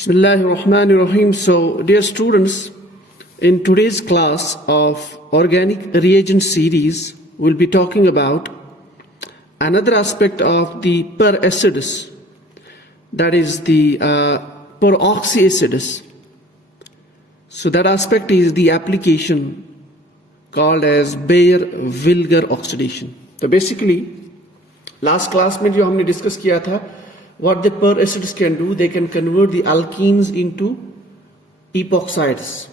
Bismillahirrahmanirrahim. So, dear students, in today's class of Organic Reagent series, we'll be talking about another aspect of the peracids, that is the peroxyacids. So that aspect is the application called as Villiger oxidation. So basically, last class में जो हमने discuss किया था, what the peracids can do, they can convert the alkenes into epoxides.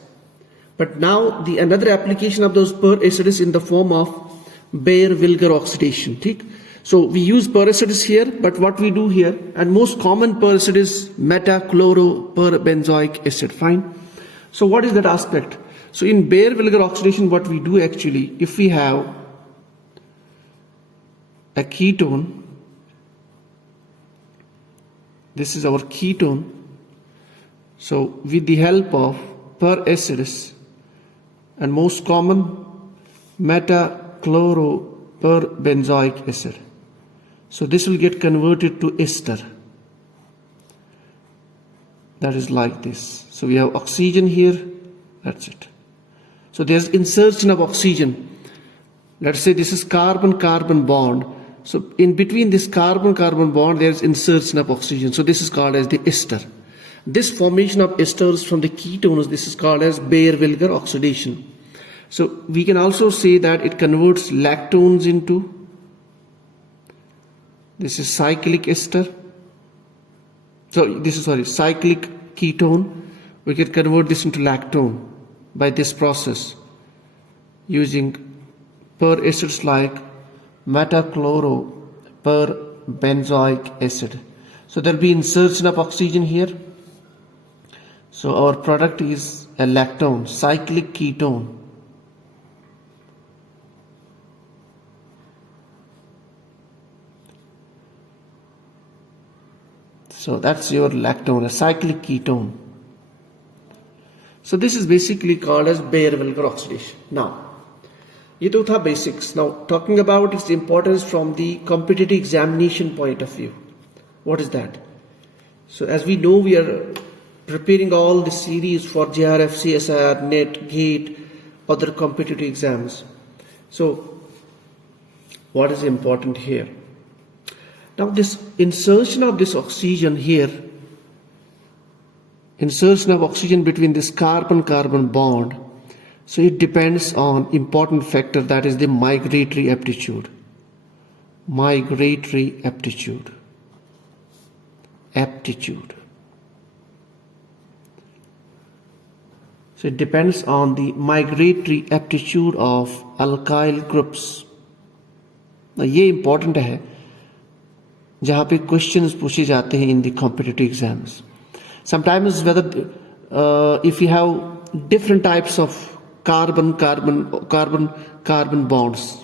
But now the another application of those peracids in the form of Villiger oxidation. ठीक? So we use peracids here, but what we do here, and most common peracid is metachloroperbenzoic acid. Fine. So what is that aspect? So in Villiger oxidation, what we do actually, if we have a ketone, this is our ketone. So with the help of peracids and most common metachloroperbenzoic acid, so this will get converted to ester. That is like this. So we have oxygen here. That's it. So there's insertion of oxygen. Let's say this is carbon-carbon bond. So in between this carbon-carbon bond, there's insertion of oxygen. So this is called as the ester. This formation of esters from the ketones, this is called as Villiger oxidation. So we can also say that it converts lactones into, this is cyclic ester. So this is, cyclic ketone. We can convert this into lactone by this process using peracids like metachloroperbenzoic acid. So there will be insertion of oxygen here. So our product is a lactone, cyclic ketone. So that's your lactone, a cyclic ketone. So this is basically called as Villiger oxidation. Now, ये तो था basics. Now, talking about its importance from the competitive examination point of view. What is that? So as we know, we are preparing all the series for JRF, CSIR, NET, GATE, other competitive exams. So what is important here? Now this insertion of this oxygen here, insertion of oxygen between this carbon-carbon bond, so it depends on important factor, that is the migratory aptitude. Migratory aptitude. Aptitude. So it depends on the migratory aptitude of alkyl groups. Now ये important है जहाँ पे questions पूछे जाते हैं in the competitive exams. Sometimes whether if you have different types of carbon bonds.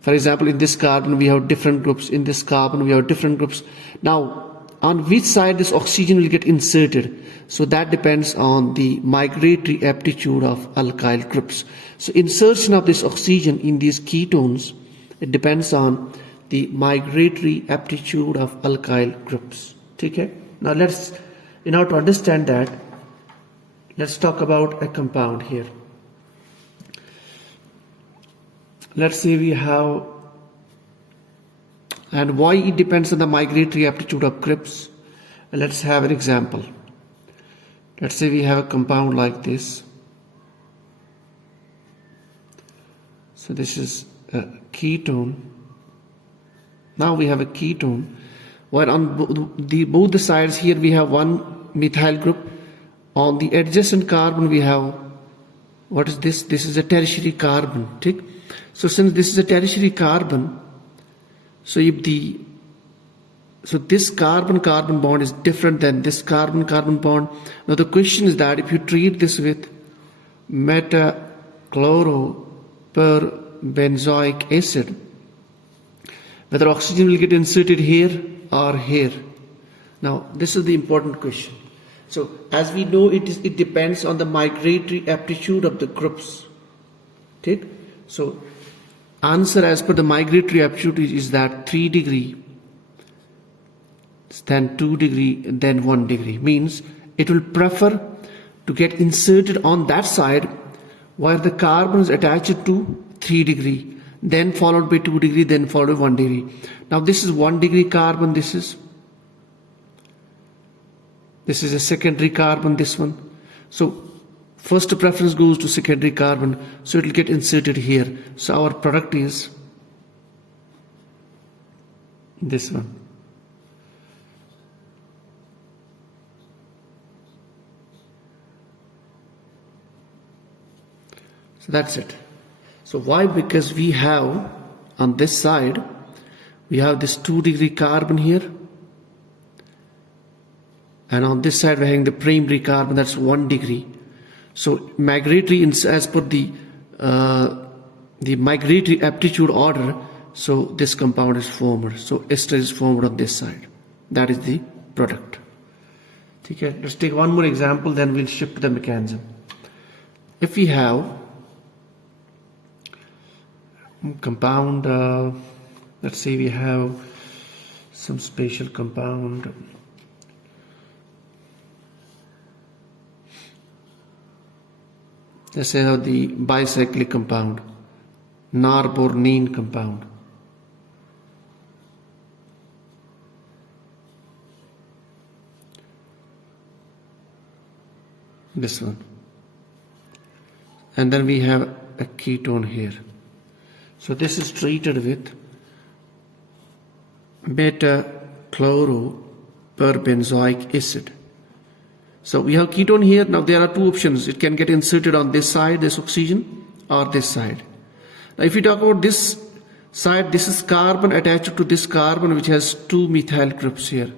For example, in this carbon we have different groups, in this carbon we have different groups. Now, on which side this oxygen will get inserted? So that depends on the migratory aptitude of alkyl groups. So insertion of this oxygen in these ketones, it depends on the migratory aptitude of alkyl groups. Okay? Now let's, in order to understand that, let's talk about a compound here. Let's say we have, and why it depends on the migratory aptitude of groups. Let's have an example. Let's say we have a compound like this. So this is a ketone. Now we have a ketone. While on both the sides here we have one methyl group. On the adjacent carbon we have, what is this? This is a tertiary carbon. Take. So since this is a tertiary carbon, so if this carbon-carbon bond is different than this carbon-carbon bond. Now the question is that if you treat this with metachloroperbenzoic acid, whether oxygen will get inserted here or here. Now this is the important question. So as we know, it depends on the migratory aptitude of the groups. Okay? So answer as per the migratory aptitude is that 3 degree, then 2 degree, then 1 degree. Means it will prefer to get inserted on that side where the carbon is attached to 3 degree, then followed by 2 degree, then followed by 1 degree. Now this is 1 degree carbon, this is a secondary carbon, this one. So first preference goes to secondary carbon, so it will get inserted here. So our product is this one. So that's it. So why? Because we have on this side, we have this 2 degree carbon here, and on this side we're having the primary carbon, that's 1 degree. So migratory, as per the migratory aptitude order, so this compound is formed. So ester is formed on this side. That is the product. Okay, let's take one more example, then we'll shift to the mechanism. If we have compound, let's say we have some special compound, let's say the bicyclic compound, narbornine compound. This one. And then we have a ketone here. So this is treated with beta-chloroperbenzoic acid. So we have ketone here. Now there are two options. It can get inserted on this side, this oxygen, or this side. Now if we talk about this side, this is carbon attached to this carbon which has 2 methyl groups here.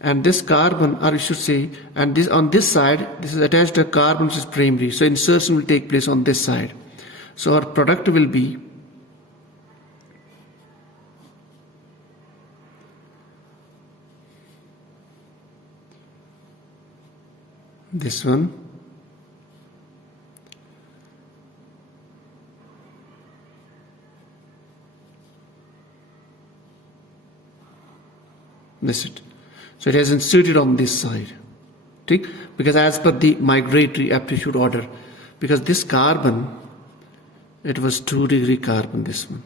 And this carbon, or I should say, and this on this side, this is attached to a carbon which is primary. So insertion will take place on this side. So our product will be this one, this it. So it has inserted on this side, okay? Because as per the migratory aptitude order, because this carbon, it was 2 degree carbon, this one,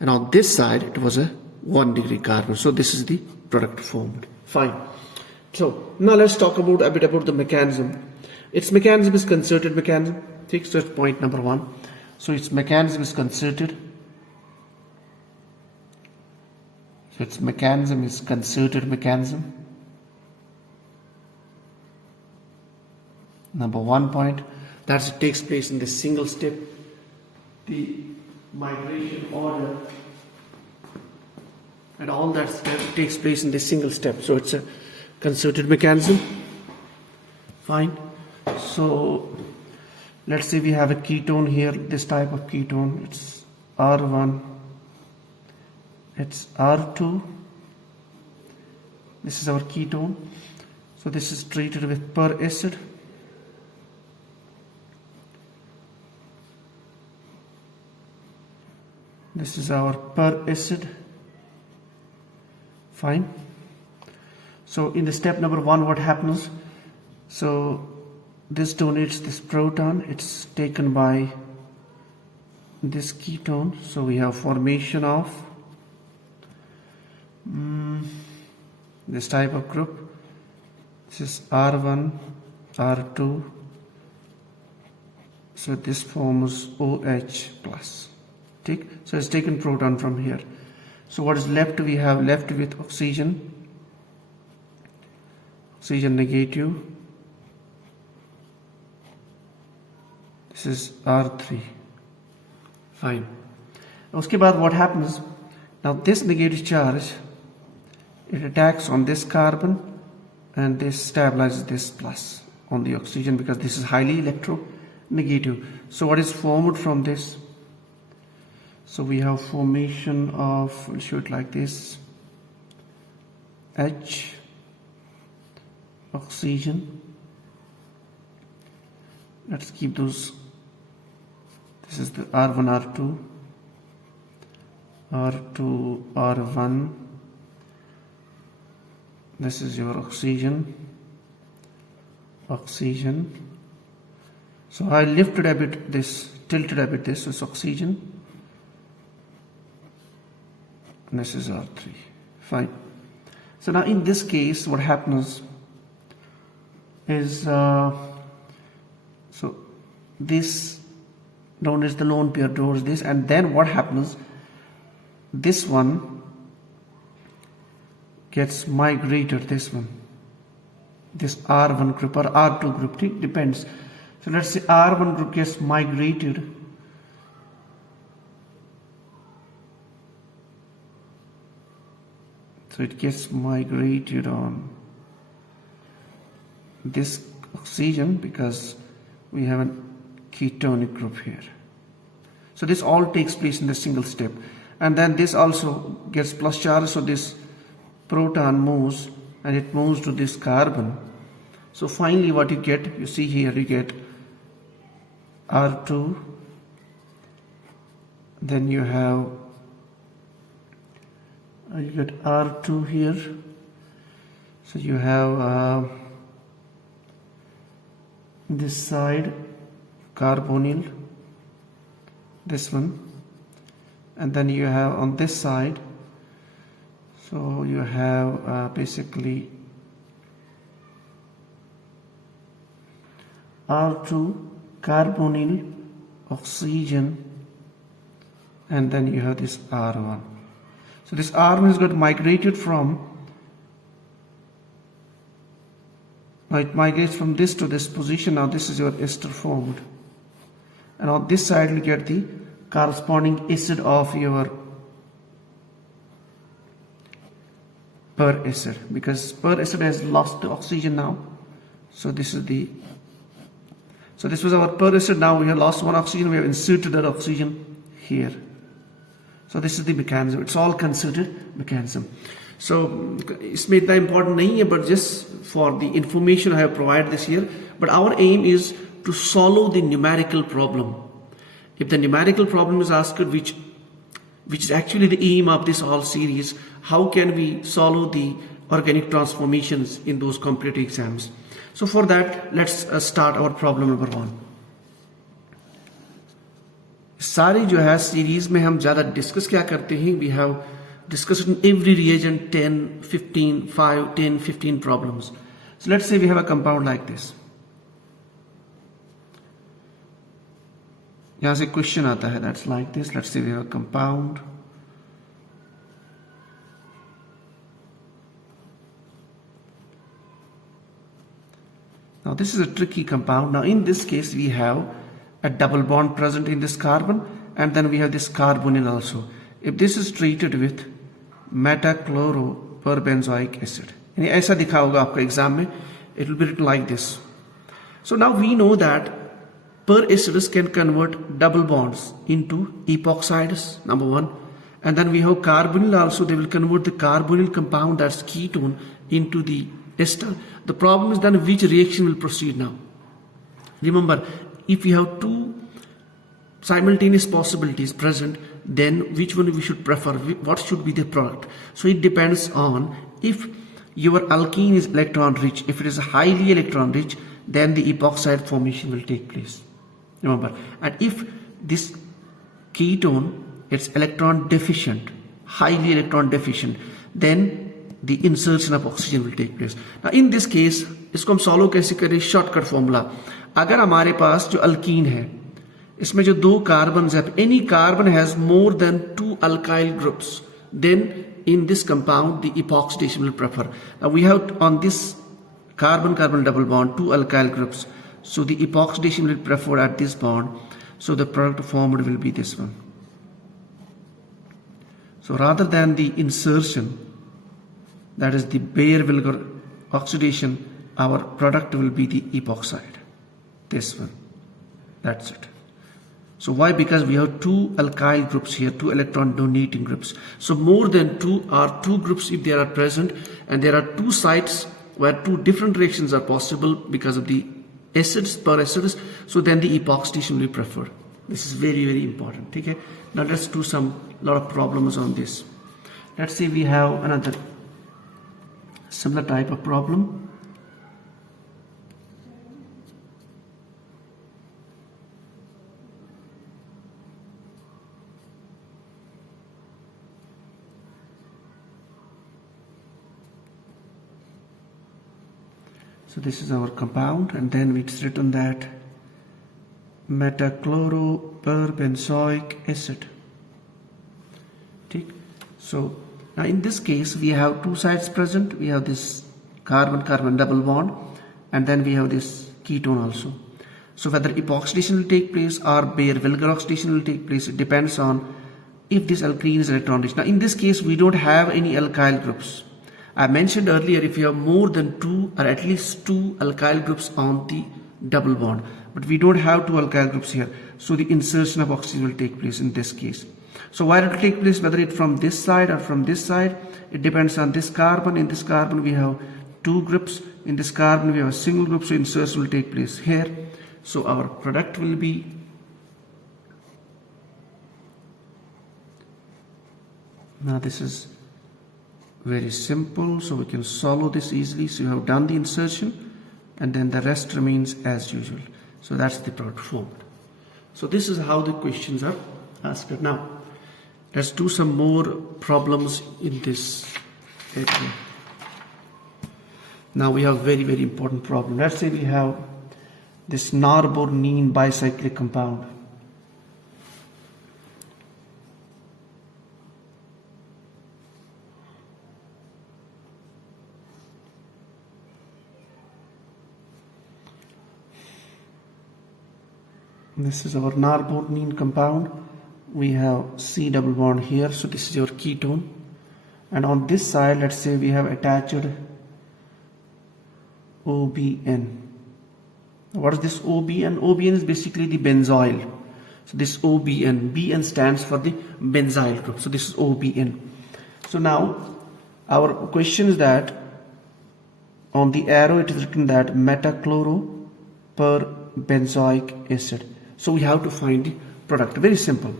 and on this side it was a 1 degree carbon. So this is the product formed. Fine. So now let's talk about a bit about the mechanism. Its mechanism is concerted mechanism. Okay, so it's point number 1. So its mechanism is concerted. So its mechanism is concerted mechanism. Number 1 point, that it takes place in this single step. The migration order and all that step takes place in this single step. So it's a concerted mechanism. Fine. So let's say we have a ketone here, this type of ketone, it's R1, it's R2, this is our ketone. So this is treated with peracid. This is our peracid. Fine. So in the step number 1, what happens? So this donates this proton, it's taken by this ketone. So we have formation of this type of group. This is R1, R2. So this forms OH plus. Take. So it's taken proton from here. So what is left? We have left with oxygen. Oxygen negative. This is R3. Fine. उसके बाद what happens? Now this negative charge, it attacks on this carbon and this stabilizes this plus on the oxygen because this is highly electronegative. So what is formed from this? So we have formation of, we'll show it like this, H, oxygen. Let's keep those. This is the R1, R2, R2, R1, This is your oxygen. So I lifted a bit this, tilted a bit this, so it's oxygen. And this is R3. Fine. So now in this case, what happens is, so this known as the lone pair doors this, and then what happens, this one gets migrated, this R1 group or R2 group, it depends. So let's say R1 group gets migrated so it gets migrated on this oxygen because we have a ketonic group here. So this all takes place in the single step, and then this also gets plus charge, so this proton moves and it moves to this carbon. So finally what you get, you see here, you get R2, then you have you get R2 here, so you have this side carbonyl, this one, and then you have on this side, so you have basically R2 carbonyl oxygen, and then you have this R1. So this R1 has got migrated from, it migrates from this to this position. Now this is your ester formed, and on this side you get the corresponding acid of your peracid, because peracid has lost the oxygen now. So this is the, so this was our peracid. Now we have lost one oxygen, we have inserted that oxygen here. So this is the mechanism. It's all considered mechanism. So इसमें इतना important नहीं है, but just for the information I have provided this here. But our aim is to solve the numerical problem. If the numerical problem is asked, which is actually the aim of this whole series, how can we solve the organic transformations in those competitive exams? So for that, let's start our problem number 1. सारी जो है series में हम ज़्यादा discuss क्या करते हैं, we have discussed in every reagent 10-15 problems. So let's say we have a compound like this. यहां से क्वेश्चन आता है that's like this. Let's say we have a compound. Now this is a tricky compound. Now in this case we have a double bond present in this carbon, and then we have this carbonyl also. If this is treated with metachloroperbenzoic acid, यानी ऐसा दिखा होगा आपका exam में, it will be written like this. So now we know that peracids can convert double bonds into epoxides, number 1, and then we have carbonyl also. They will convert the carbonyl compound, that's ketone, into the ester. The problem is then which reaction will proceed now. Remember, if we have two simultaneous possibilities present, then which one we should prefer, what should be the product. So it depends on if your alkene is electron rich. If it is highly electron rich, then the epoxide formation will take place. Remember, and if this ketone it's electron deficient, highly electron deficient, then the insertion of oxygen will take place. Now in this case, इसको हम solve कैसे करें? Shortcut formula. अगर हमारे पास जो alkyne है, इसमें जो 2 कार्बन है, any carbon has more than 2 alkyl groups, then in this compound the epoxidation will prefer. Now we have on this carbon-carbon double bond 2 alkyl groups, so the epoxidation will prefer at this bond, so the product formed will be this one. So rather than the insertion, that is the Villiger oxidation, our product will be the epoxide, this one. That's it. So why? Because we have 2 alkyl groups here, 2 electron donating groups. So more than 2 are 2 groups if they are present, and there are 2 sites where 2 different reactions are possible because of the acids, peracids. So then the epoxidation will be preferred. This is very, very important. Okay. Now let's do lot of problems on this. Let's say we have another similar type of problem. So this is our compound, and then it's written that metachloroperbenzoic acid. Okay. So now in this case we have two sides present. We have this carbon-carbon double bond, and then we have this ketone also. So whether epoxidation will take place or Baeyer-Villiger oxidation will take place, it depends on if this alkene is electron rich. Now in this case we don't have any alkyl groups. I mentioned earlier if you have more than two or at least two alkyl groups on the double bond, but we don't have two alkyl groups here, so the insertion of oxygen will take place in this case. So where it will take place, whether it from this side or from this side, it depends on this carbon. In this carbon we have two groups, in this carbon we have a single group, so insertion will take place here. So our product will be now this is very simple, so we can solve this easily. So you have done the insertion and then the rest remains as usual. So that's the product formed. So this is how the questions are asked. Now let's do some more problems in this area. Now we have very important problem. Let's say we have this norbornene bicyclic compound. This is our norbornene compound. We have C double bond here, so this is your ketone. And on this side, let's say we have attached OBN. What is this OBN? OBN is basically the benzoyl. So this OBN, BN stands for the benzyl group. So this is OBN. So now our question is that on the arrow it is written that metachloroperbenzoic acid. So we have to find the product. Very simple.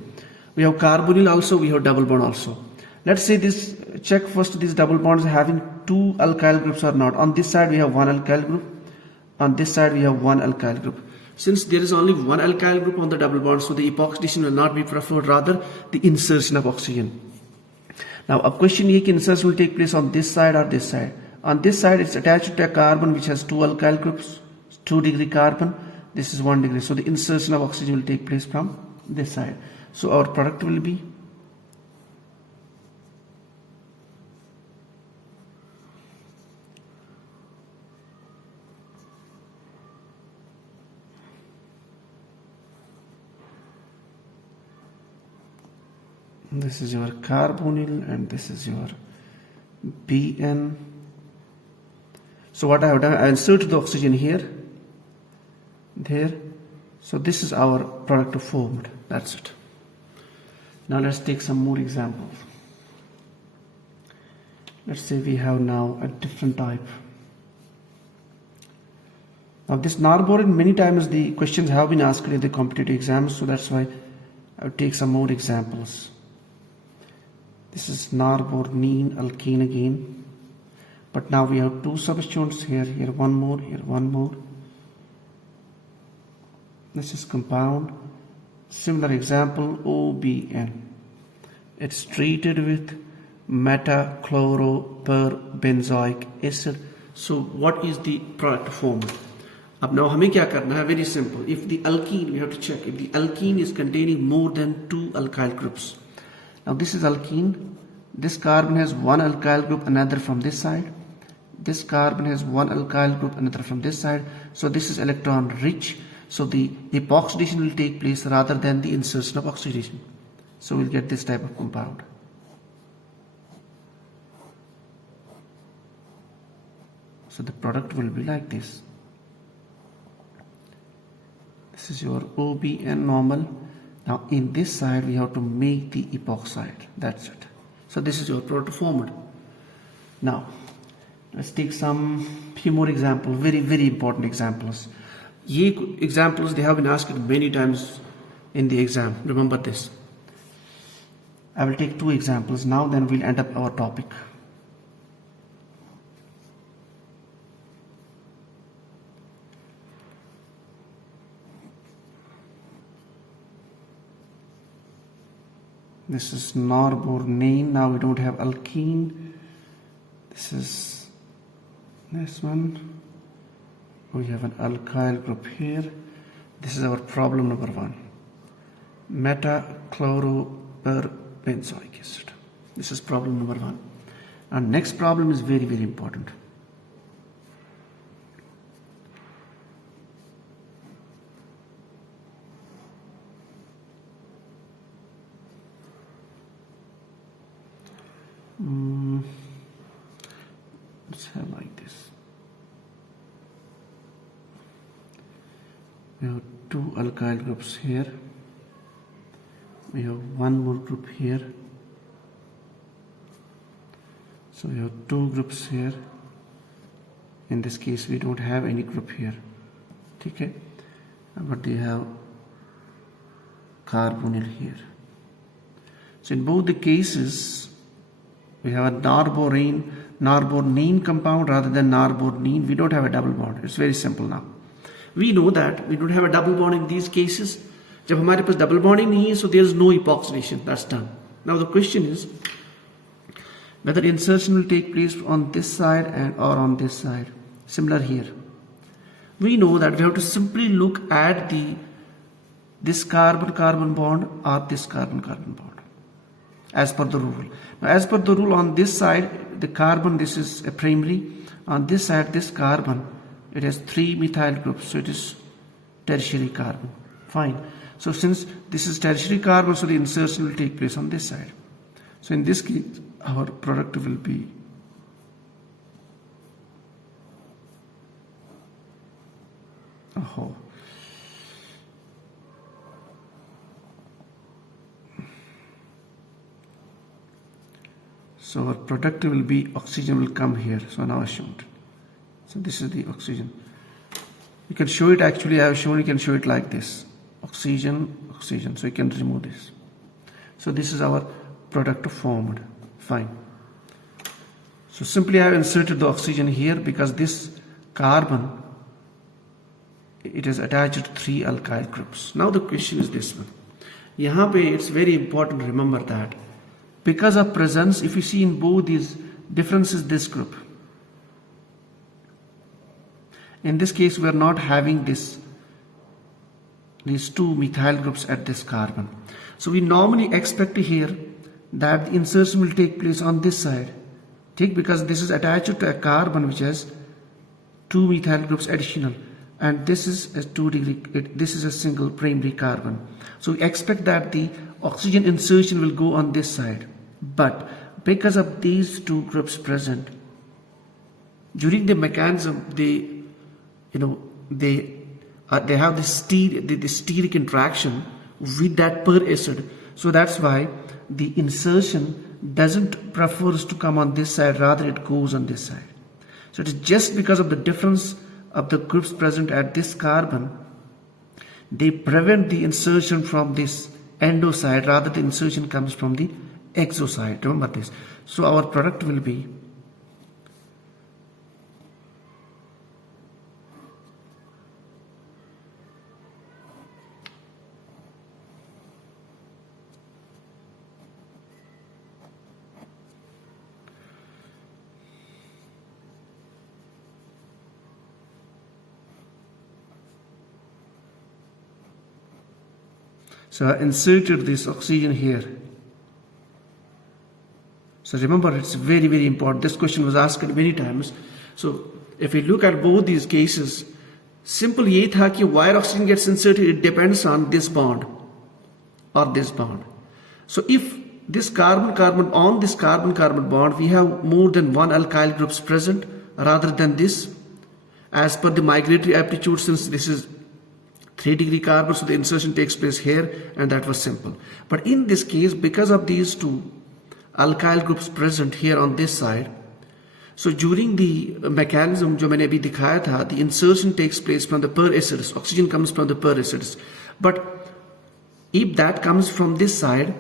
We have carbonyl also, we have double bond also. Let's say this, check first these double bonds having two alkyl groups or not. On this side we have one alkyl group. On this side we have one alkyl group. Since there is only one alkyl group on the double bond, so the epoxidation will not be preferred, rather the insertion of oxygen. Now a question is, insertion will take place on this side or this side. On this side it's attached to a carbon which has two alkyl groups, 2 degree carbon. This is 1 degree. So the insertion of oxygen will take place from this side. So our product will be this is your carbonyl and this is your BN. So what I have done, I inserted the oxygen here, there. So this is our product formed. That's it. Now let's take some more examples. Let's say we have now a different type. Now this norbornene, many times the questions have been asked in the competitive exams, so that's why I'll take some more examples. This is norbornene alkene again, but now we have two substituents here, here one more, here one more. This is compound. Similar example, OBN. It's treated with metachloroperbenzoic acid. So what is the product formed? Now हमें क्या करना है? Very simple. If the alkene, we have to check if the alkene is containing more than two alkyl groups. Now this is alkene. This carbon has one alkyl group, another from this side. This carbon has one alkyl group, another from this side. So this is electron rich. So the epoxidation will take place rather than the insertion of oxidation. So we'll get this type of compound. So the product will be like this. This is your OBN normal. Now in this side we have to make the epoxide. That's it. So this is your product formed. Now let's take some few more examples, very important examples. These examples, they have been asked many times in the exam. Remember this. I will take two examples now, then we'll end up our topic. This is norbornane. Now we don't have alkene. This is this one. We have an alkyl group here. This is our problem number 1. Metachloroperbenzoic acid. This is problem number 1. And next problem is very, very important. Let's have like this. We have 2 alkyl groups here. We have 1 more group here. So we have 2 groups here. In this case, we don't have any group here. Okay, but they have carbonyl here. So in both the cases, we have a norbornane compound rather than norbornene. We don't have a double bond. It's very simple now. We know that we don't have a double bond in these cases. जब हमारे पास double bonding नहीं है, so there is no epoxidation. That's done. Now the question is whether insertion will take place on this side or on this side. Similar here. We know that we have to simply look at this carbon-carbon bond or this carbon-carbon bond as per the rule. Now, as per the rule, on this side, the carbon, this is a primary. On this side, this carbon, it has 3 methyl groups, so it is tertiary carbon. Fine. So since this is tertiary carbon, so the insertion will take place on this side. So in this case, our product will be So our product will be oxygen will come here. So now I showed. So this is the oxygen. You can show it actually. I have shown you can show it like this. Oxygen, oxygen. So you can remove this. So this is our product formed. Fine. So simply I have inserted the oxygen here because this carbon, it is attached to 3 alkyl groups. Now the question is this one. Yahan pe it's very important to remember that because of presence, if you see in both these differences, this group. In this case, we are not having these 2 methyl groups at this carbon. So we normally expect here that the insertion will take place on this side. Take because this is attached to a carbon which has 2 methyl groups additional, and this is a 2 degree. This is a single primary carbon. So we expect that the oxygen insertion will go on this side. But because of these 2 groups present during the mechanism, they have this steric interaction with that peracid. So that's why the insertion doesn't prefers to come on this side, rather it goes on this side. So it is just because of the difference of the groups present at this carbon, they prevent the insertion from this endo side, rather the insertion comes from the exo side. Remember this. So our product will be So I inserted this oxygen here. So remember, it's very, very important. This question was asked many times. So if we look at both these cases, simple ye tha ki where oxygen gets inserted, it depends on this bond or this bond. So if this carbon-carbon on this carbon-carbon bond, we have more than 1 alkyl groups present rather than this. As per the migratory aptitude, since this is 3 degree carbon, so the insertion takes place here, and that was simple. But in this case, because of these 2 alkyl groups present here on this side, so during the mechanism जो मैंने अभी दिखाया था, the insertion takes place from the peracids. Oxygen comes from the peracids. But if that comes from this side,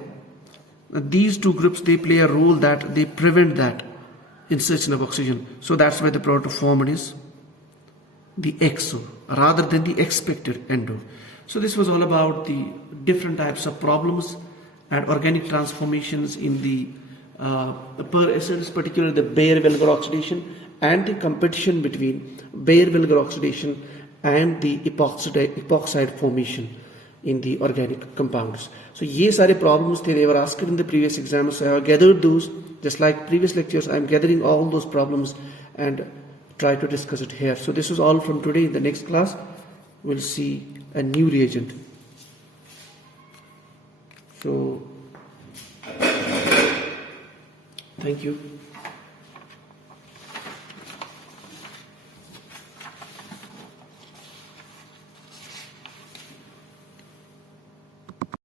these 2 groups, they play a role that they prevent that insertion of oxygen. So that's why the product formed is the exo rather than the expected endo. So this was all about the different types of problems and organic transformations in the peracids, particularly the Villiger oxidation, and the competition between Villiger oxidation and the epoxide formation in the organic compounds. So ये सारे problems थे, they were asked in the previous exams. So I have gathered those, just like previous lectures. I am gathering all those problems and try to discuss it here. So this is all from today. In the next class, we'll see a new reagent. So thank you.